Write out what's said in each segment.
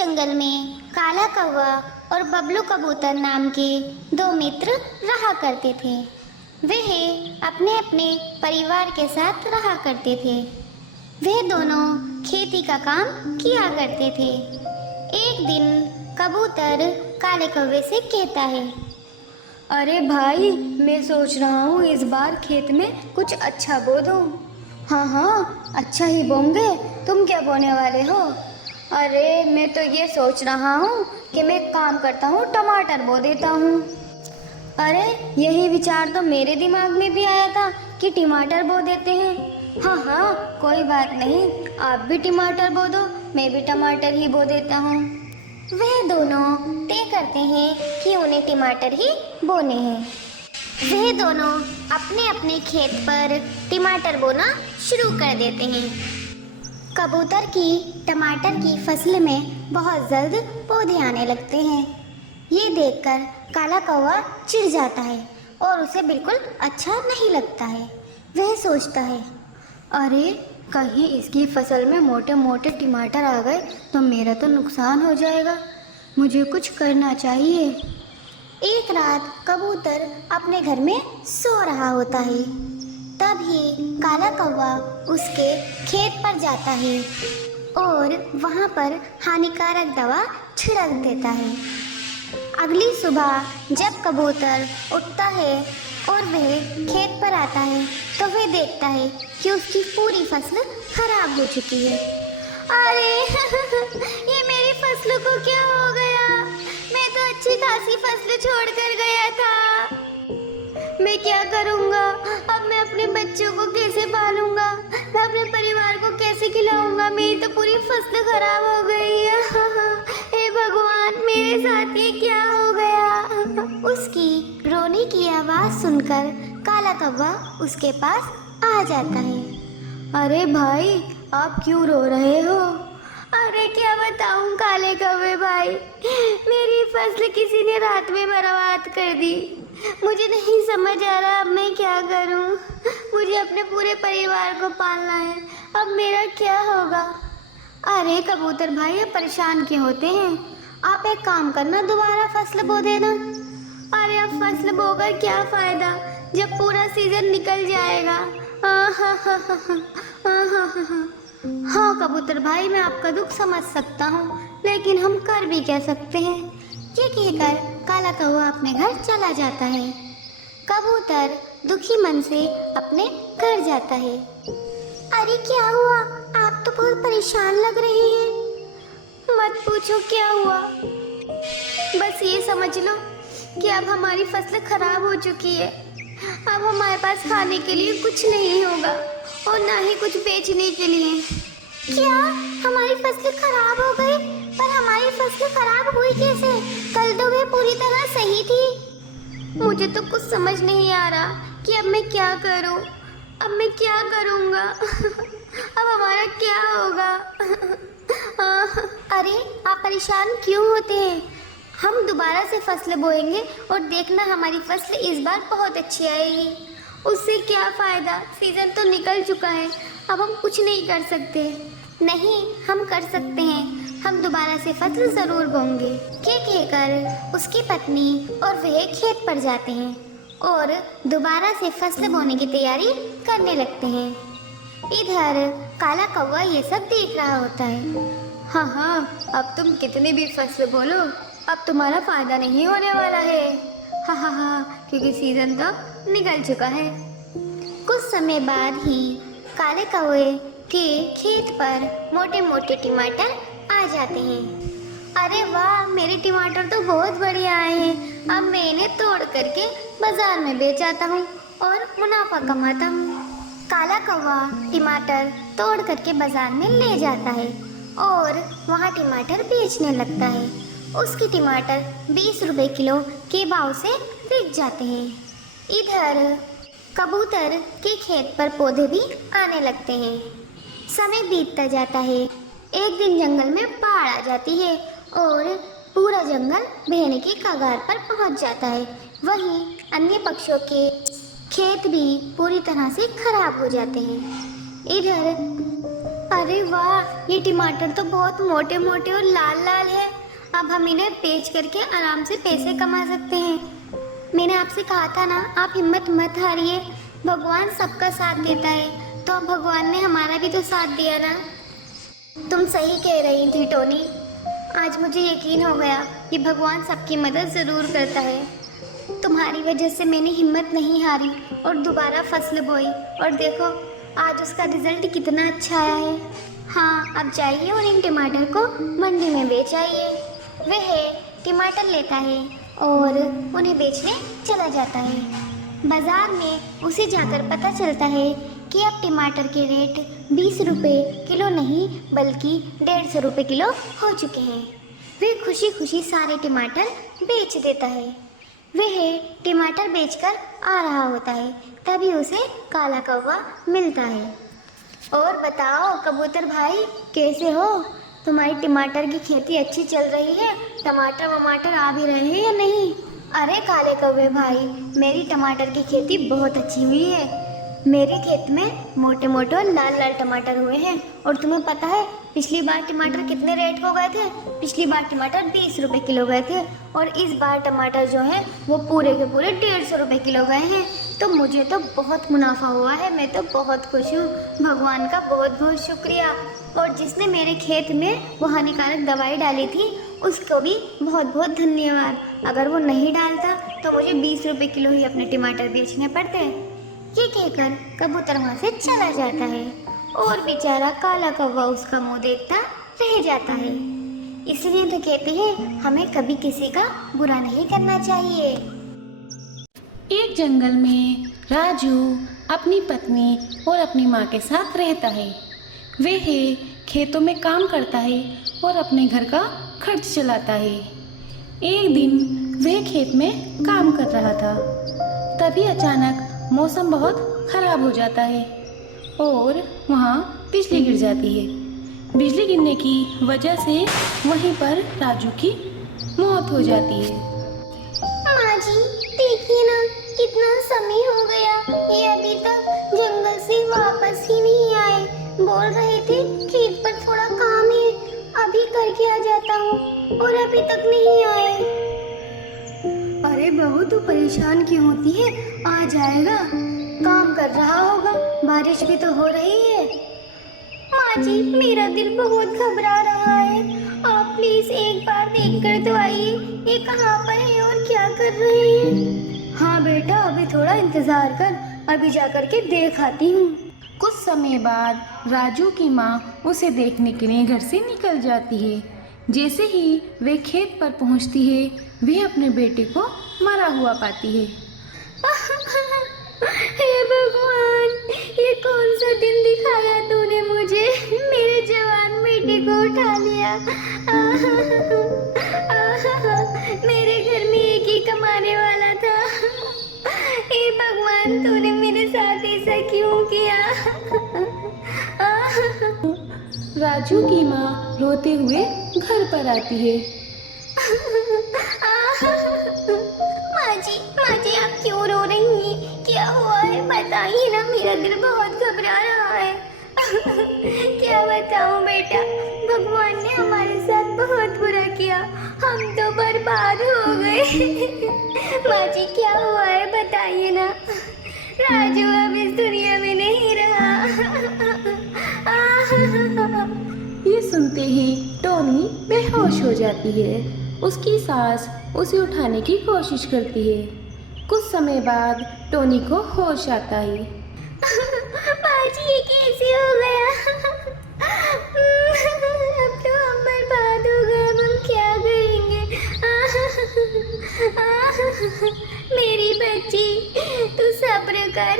जंगल में काला कौवा और बबलू कबूतर नाम के दो मित्र रहा करते थे। वे अपने अपने परिवार के साथ रहा करते थे। वे दोनों खेती का काम किया करते थे। एक दिन कबूतर काले कौवे से कहता है, अरे भाई, मैं सोच रहा हूँ इस बार खेत में कुछ अच्छा बो दूँ। हाँ हाँ, अच्छा ही बोंगे। तुम क्या बोने वाले हो? अरे मैं तो ये सोच रहा हूँ कि मैं काम करता हूँ, टमाटर बो देता हूँ। अरे यही विचार तो मेरे दिमाग में भी आया था कि टमाटर बो देते हैं। हाँ हाँ, कोई बात नहीं, आप भी टमाटर बो दो, मैं भी टमाटर ही बो देता हूँ। वह दोनों तय करते हैं कि उन्हें टमाटर ही बोने हैं। वह दोनों अपने अपने खेत पर टमाटर बोना शुरू कर देते हैं। कबूतर की टमाटर की फसल में बहुत जल्द पौधे आने लगते हैं। ये देखकर काला कौवा चिढ़ जाता है और उसे बिल्कुल अच्छा नहीं लगता है। वह सोचता है, अरे कहीं इसकी फसल में मोटे मोटे टमाटर आ गए तो मेरा तो नुकसान हो जाएगा। मुझे कुछ करना चाहिए। एक रात कबूतर अपने घर में सो रहा होता है। तभी काला कौवा उसके खेत पर जाता है और वहाँ पर हानिकारक दवा छिड़क देता है। अगली सुबह जब कबूतर उठता है और वह खेत पर आता है तो वह देखता है कि उसकी पूरी फसल खराब हो चुकी है। अरे ये मेरी फसलों को क्या हो गया? मैं तो अच्छी खासी फसल छोड़कर गया था। मैं क्या करूँगा? अब मैं अपने बच्चों को कैसे पालूंगा? मैं अपने परिवार को कैसे खिलाऊंगा? मेरी तो पूरी फसल खराब हो गई है। हे भगवान, मेरे साथ ये क्या हो गया? उसकी रोने की आवाज़ सुनकर काला कौवा उसके पास आ जाता है। अरे भाई, आप क्यों रो रहे हो? अरे क्या बताऊं काले कौवे भाई, मेरी फसल किसी ने रात में बर्बाद कर दी। मुझे नहीं समझ आ रहा अब मैं क्या करूं। मुझे अपने पूरे परिवार को पालना है, अब मेरा क्या होगा? अरे कबूतर भाई, आप परेशान क्यों होते हैं? आप एक काम करना, दोबारा फसल बो देना। अरे अब फसल बोकर क्या फ़ायदा जब पूरा सीजन निकल जाएगा। हाँ कबूतर भाई, मैं आपका दुख समझ सकता हूँ, लेकिन हम कर भी क्या सकते हैं? ये कहकर काला कौवा अपने घर चला जाता है। कबूतर दुखी मन से अपने घर जाता है। अरे क्या हुआ? आप तो बहुत परेशान लग रहे हैं। मत पूछो क्या हुआ, बस ये समझ लो कि अब हमारी फसल खराब हो चुकी है। अब हमारे पास खाने के लिए कुछ नहीं होगा और ना ही कुछ बेचने के लिए। क्या हमारी फसल खराब हो गई? पर हमारी फसल खराब हुई कैसे? कल तो वे पूरी तरह सही थी। मुझे तो कुछ समझ नहीं आ रहा कि अब मैं क्या करूं। अब मैं क्या करूंगा? अब हमारा क्या होगा? अरे आप परेशान क्यों होते हैं? हम दोबारा से फसल बोएंगे और देखना हमारी फसल इस बार बहुत अच्छी आएगी। उससे क्या फ़ायदा? सीज़न तो निकल चुका है, अब हम कुछ नहीं कर सकते। नहीं, हम कर सकते हैं, हम दोबारा से फसल ज़रूर बोएंगे। ये कहकर उसकी पत्नी और वह खेत पर जाते हैं और दोबारा से फसल बोने की तैयारी करने लगते हैं। इधर काला कौवा ये सब देख रहा होता है। हाँ हाँ, अब तुम कितनी भी फसल बोलो, अब तुम्हारा फ़ायदा नहीं होने वाला है। हाँ हाँ हाँ, क्योंकि सीज़न तो निकल चुका है। कुछ समय बाद ही काले कौवे के खेत पर मोटे मोटे टमाटर आ जाते हैं। अरे वाह, मेरे टमाटर तो बहुत बढ़िया आए हैं। अब मैं इन्हें तोड़ करके बाजार में बेच आता हूँ और मुनाफा कमाता हूँ। काला कौवा टमाटर तोड़ करके बाजार में ले जाता है और वहाँ टमाटर बेचने लगता है। उसके टमाटर 20 रुपए किलो के भाव से बिक जाते हैं। इधर कबूतर के खेत पर पौधे भी आने लगते हैं। समय बीतता जाता है। एक दिन जंगल में बाढ़ आ जाती है और पूरा जंगल बहने की कगार पर पहुंच जाता है। वहीं अन्य पक्षियों के खेत भी पूरी तरह से खराब हो जाते हैं। इधर अरे वाह, ये टमाटर तो बहुत मोटे मोटे और लाल लाल है। अब हम इन्हें बेच करके आराम से पैसे कमा सकते हैं। मैंने आपसे कहा था ना, आप हिम्मत मत हारिए, भगवान सबका साथ देता है। तो अब भगवान ने हमारा भी तो साथ दिया ना। तुम सही कह रही थी टोनी। आज मुझे यकीन हो गया कि भगवान सबकी मदद ज़रूर करता है। तुम्हारी वजह से मैंने हिम्मत नहीं हारी और दोबारा फसल बोई, और देखो आज उसका रिजल्ट कितना अच्छा आया है। हाँ, अब जाइए और इन टमाटर को मंडी में बेच आइए। वह टमाटर लेता है और उन्हें बेचने चला जाता है। बाज़ार में उसे जाकर पता चलता है कि अब टमाटर के रेट 20 रुपये किलो नहीं बल्कि 150 रुपये किलो हो चुके हैं। वह खुशी खुशी सारे टमाटर बेच देता है। वह टमाटर बेचकर आ रहा होता है, तभी उसे काला कौवा मिलता है। और बताओ कबूतर भाई, कैसे हो? तुम्हारी टमाटर की खेती अच्छी चल रही है? टमाटर वमाटर आ भी रहे हैं या नहीं? अरे काले कौवे भाई, मेरी टमाटर की खेती बहुत अच्छी हुई है। मेरे खेत में मोटे मोटे और लाल लाल टमाटर हुए हैं। और तुम्हें पता है पिछली बार टमाटर कितने रेट को गए थे? पिछली बार टमाटर 20 रुपये किलो गए थे, और इस बार टमाटर जो है वो पूरे के पूरे 150 रुपये किलो गए हैं। तो मुझे तो बहुत मुनाफा हुआ है, मैं तो बहुत खुश हूँ। भगवान का बहुत बहुत शुक्रिया। और जिसने मेरे खेत में वो हानिकारक दवाई डाली थी उसको भी बहुत बहुत धन्यवाद। अगर वो नहीं डालता तो मुझे 20 रुपये किलो ही अपने टमाटर बेचने पड़ते। ये कहकर कबूतर वहाँ से चला जाता है और बेचारा काला कौवा उसका मुंह देखता रह जाता है। इसलिए तो कहते हैं हमें कभी किसी का बुरा नहीं करना चाहिए। एक जंगल में राजू अपनी पत्नी और अपनी माँ के साथ रहता है। वह खेतों में काम करता है और अपने घर का खर्च चलाता है। एक दिन वह खेत में काम कर रहा था, तभी अचानक मौसम बहुत खराब हो जाता है और वहाँ बिजली गिर जाती है। बिजली गिरने की वजह से वहीं पर राजू की मौत हो जाती है। माँ जी देखिए ना, कितना समय हो गया, ये अभी तक जंगल से वापस ही नहीं आए। बोल रहे थे खेत पर थोड़ा काम है, अभी करके आ जाता हूँ, और अभी तक नहीं आए। अरे बहू तू परेशान क्यों होती है? आ जाएगा, काम कर रहा होगा, बारिश भी तो हो रही है। माँ जी मेरा दिल बहुत घबरा रहा है, आप प्लीज एक बार देख कर तो आइए, ये कहाँ पर है और क्या कर रहे हैं। हाँ बेटा अभी थोड़ा इंतजार कर, अभी जाकर के देख आती हूँ। कुछ समय बाद राजू की माँ उसे देखने के लिए घर से निकल जाती है। जैसे ही वे खेत पर पहुँचती है, वे अपने बेटे को मरा हुआ पाती है। हे भगवान, ये कौन सा दिन दिखाया तूने मुझे? मेरे जवान बेटे को उठा लिया। मेरे घर में एक ही कमाने वाला था। हे भगवान, तूने मेरे साथ ऐसा क्यों किया? राजू की माँ रोते हुए घर पर आती है। माँ जी आप क्यों रो रही हैं? क्या हुआ है बताइए ना, मेरा दिल बहुत घबरा रहा है। क्या बताऊँ बेटा, भगवान ने हमारे साथ बहुत बुरा किया, हम तो बर्बाद हो गए। माँ जी क्या हुआ है बताइए ना, राजू अब इस दुनिया में नहीं रहा। ये सुनते ही टोनी बेहोश हो जाती है। उसकी सास उसे उठाने की कोशिश करती है। कुछ समय बाद टोनी को होश आता है। माँ जी ये कैसे हो गया? अब तो हम बर्बाद हो गए, अब हम क्या करेंगे? मेरी बच्ची तू सब्र कर,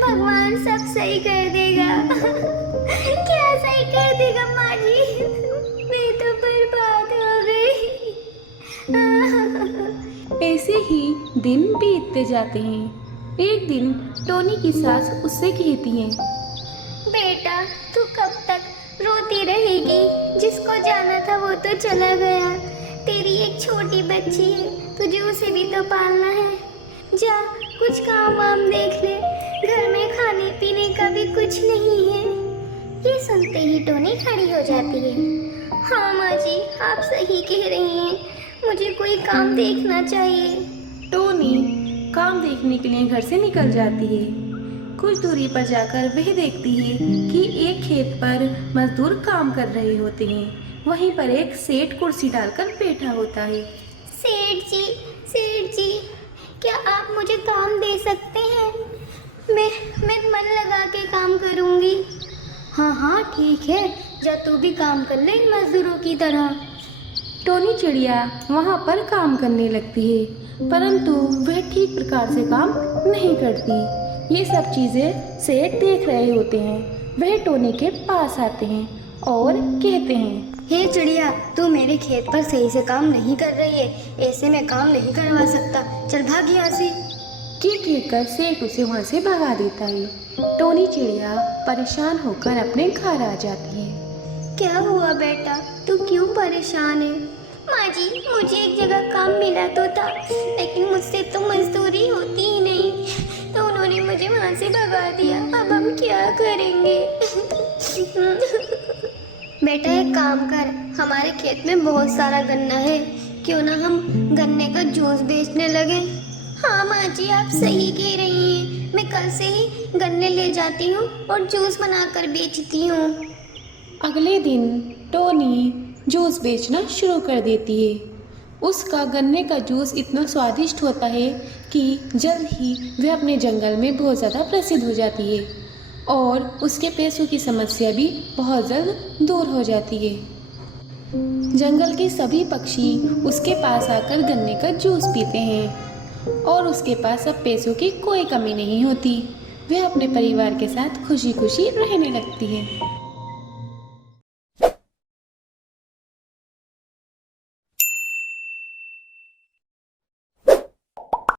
भगवान सब सही कर देगा। क्या सही कर देगा माँ जी? मैं तो बर्बाद हो गई। ऐसे ही दिन बीतते जाते हैं। एक दिन टोनी की सास उससे कहती है, बेटा तू कब तक रोती रहेगी? जिसको जाना था वो तो चला गया। तेरी एक छोटी बच्ची है, तुझे उसे भी तो पालना है। जा कुछ काम वाम देख ले, घर में खाने पीने का भी कुछ नहीं है। ये सुनते ही टोनी खड़ी हो जाती है। हाँ माँ जी, आप सही कह रही हैं, मुझे कोई काम देखना चाहिए। टोनी काम देखने के लिए घर से निकल जाती है। कुछ दूरी पर जाकर वह देखती है कि एक खेत पर मजदूर काम कर रहे होते हैं। वहीं पर एक सेठ कुर्सी डालकर बैठा होता है। सेठ जी, क्या आप मुझे काम दे सकते हैं? मैं मन लगा के काम करूँगी। हाँ हाँ ठीक है, जा तू भी काम कर ले इन मजदूरों की तरह। टोनी चिड़िया वहाँ पर काम करने लगती है, परंतु वह ठीक प्रकार से काम नहीं करती। ये सब चीज़ें सेठ देख रहे होते हैं। वह टोनी के पास आते हैं और कहते हैं, हे चिड़िया, तू मेरे खेत पर सही से काम नहीं कर रही है, ऐसे में काम नहीं करवा सकता, चल भाग यहाँ से। कहकर सेठ उसे वहाँ से भगा देता है। टोनी चिड़िया परेशान होकर अपने घर आ जाती है। क्या हुआ बेटा, तू क्यों परेशान है? माँ जी, मुझे एक जगह काम मिला तो था, लेकिन मुझसे तो मजदूरी होती ही नहीं, तो उन्होंने मुझे वहाँ से भगा दिया। अब हम क्या करेंगे? बेटा एक काम कर, हमारे खेत में बहुत सारा गन्ना है, क्यों ना हम गन्ने का जूस बेचने लगे। हाँ माँ जी, आप सही कह रही हैं, मैं कल से ही गन्ने ले जाती हूँ और जूस बनाकर बेचती हूँ। अगले दिन टोनी जूस बेचना शुरू कर देती है। उसका गन्ने का जूस इतना स्वादिष्ट होता है कि जल्द ही वह अपने जंगल में बहुत ज़्यादा प्रसिद्ध हो जाती है और उसके पैसों की समस्या भी बहुत जल्द दूर हो जाती है। जंगल के सभी पक्षी उसके पास आकर गन्ने का जूस पीते हैं और उसके पास अब पैसों की कोई कमी नहीं होती। वह अपने परिवार के साथ खुशी खुशी रहने लगती है।